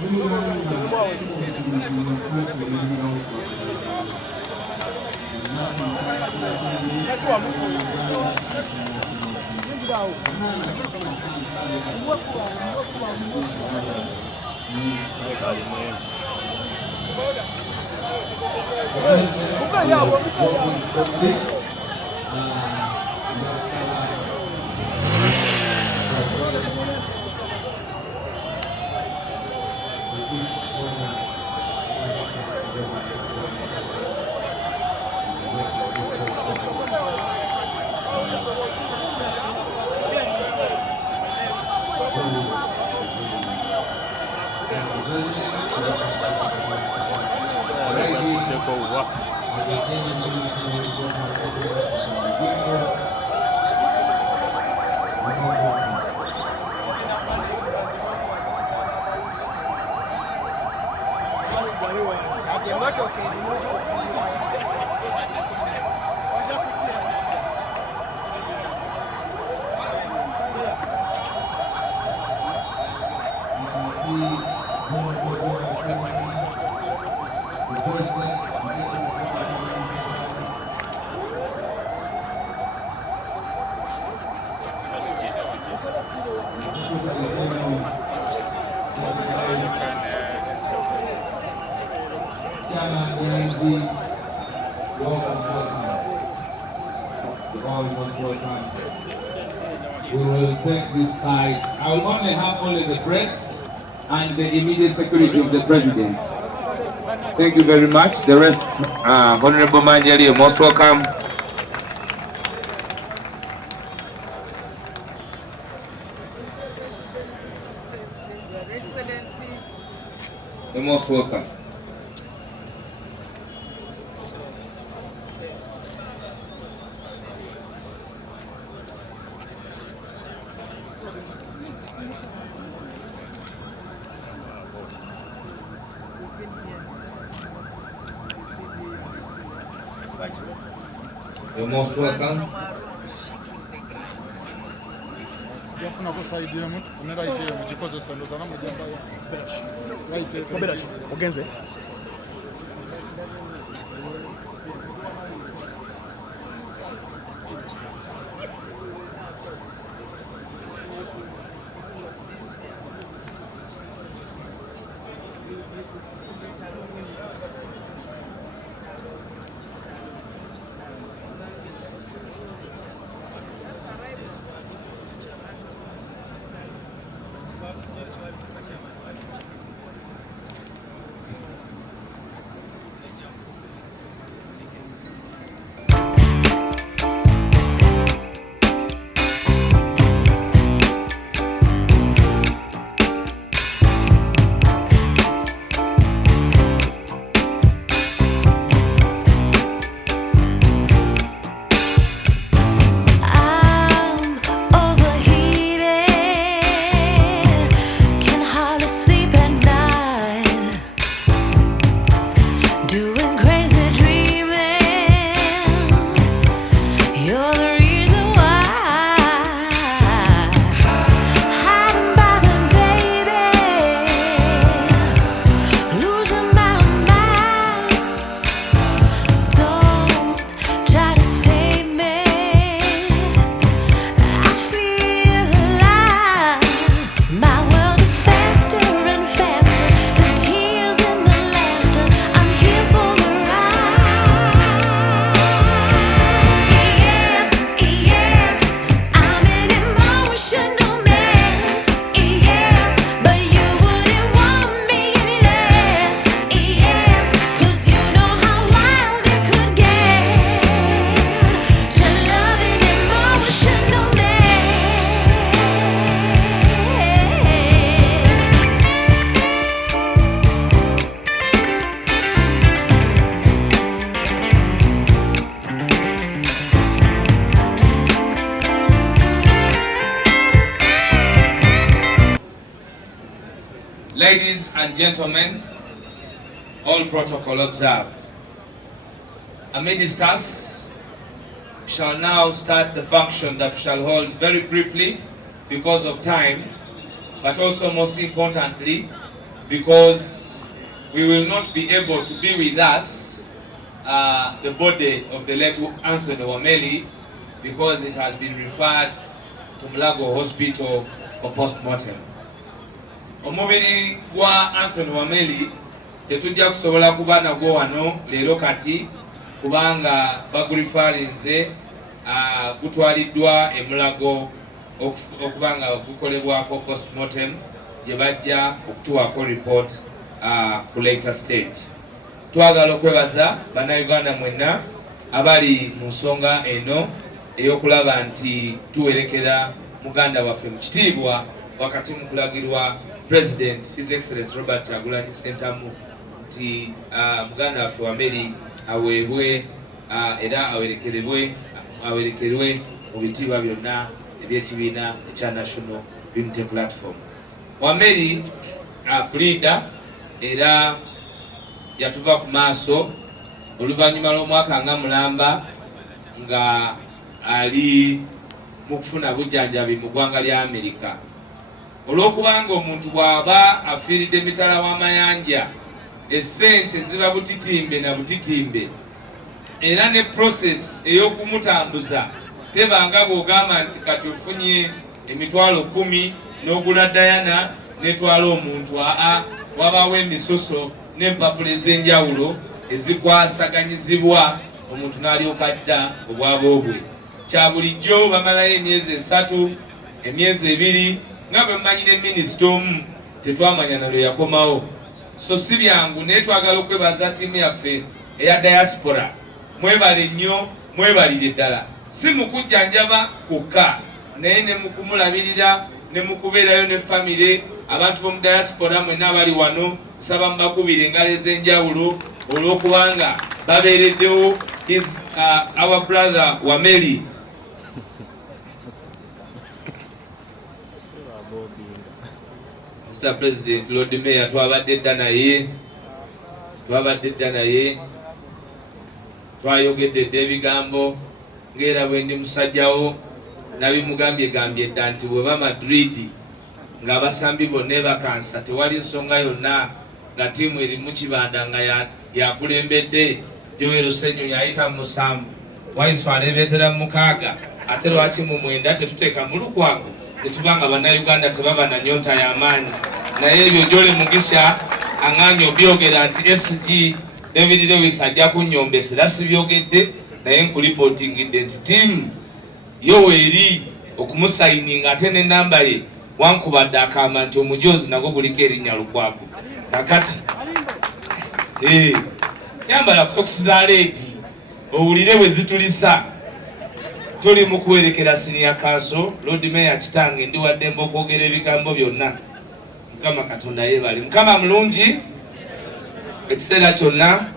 We will take this side. I will only have the press and the immediate security of the president. Thank you very much. The rest, Honorable Manjali, you're most welcome. You're most welcome. You're most welcome. Ladies and gentlemen, all protocol observed. Amidst us, we shall now start the function that we shall hold very briefly because of time, but also most importantly, because we will not be able to be with us, the body of the late Anthony Wameli, because it has been referred to Mulago Hospital for post-mortem. Omubiri gwa Anthony Wameli tetujja kusobola kuba nagwo wano leero kati kubanga bagurifarinze gutwaliddwa e Mulago okubanga gukolebwako post-mortem gye bajja okutuwako report ku later stage. Twagala okwebaza bannayuganda mwenna abali mu nsonga eno ey'okulaba nti tuwerekera muganda waffe mu kitiibwa wakati mu kulagirwa President His Excellency Robert Kyagulanyi Ssentamu nti muganda waffe Wameli aweebwe era awerekerwe mu bitiibwa byonna eby'ekibiina ekya National Unity Platform. Wameli leader era yatuva ku maaso oluvannyuma lw'omwaka nga mulamba nga ali mu kufuna bujjanjabi mu ggwanga lya Amerika. Olw'okubanga omuntu bw'aba afiiridde mitala w'amayanja essente ziba butitimbe na butitimbe era ne process ey'okumutambuza tebanga bw'ogamba nti kati ofunye emitwalo 10 n'ogula Diana netwala omuntu wabaawo emisoso n'empapula ez'enjawulo ezikwasaganyizibwa omuntu n'alyoka adda obwaba obwe. Kya bulijjo bamalayo emyezi 3 emyezi 2 nga bwe mmanyire minisita omu tetwamanya nalwe yakomawo. So si byangu naye twagala okwebaza ttiimu yaffe eya diaspora. Mwebale nnyo, mwebalire ddala, si mu kujjanjaba kwokka naye ne mu kumulabirira ne mu kubeerayo ne famire. Abantu b'omu diaspora mwenna abali wano saba mbakubira engalo ez'enjawulo olw'okubanga babeereddewo our brother Wameli. Mr. President, Lord Mayor, twabadde dda naye twayogedde dda ebigambo ng'era bwe ndi musajjawo nabimugambye dda nti bwe ba Madrid ng'abasambi bonna bakansa tewali nsonga yonna nga ttiimu eri mu kibanda nga yakulembedde Joel Ssenyonyi ayita mu 7 Wayiso alebeetera mu 6 ate lwaki mu 9 tetuteeka mu lukwago tetubanga bannayuganda tebaba na nyonta y'amaanyi. Naye ebyo Jole Mugisha aŋŋaanye obyogera nti SG David Lewis ajja kunnyombesera sibyogedde naye nkulipootingidde nti ttiimu yo weeri okumusayininga ate n'ennamba ye wankubadde akaama nti omujoozi nagwo guliko erinnya Lukwago. Kakati yambala kusokisi za leedi owulire bwe zitulisa. Tuli mu kuwerekera senior council Lord Mayor kitange ndi waddembe okwogera ebigambo byonna. Mukama Katonda yeebale. Mukama mulungi ekiseera kyonna.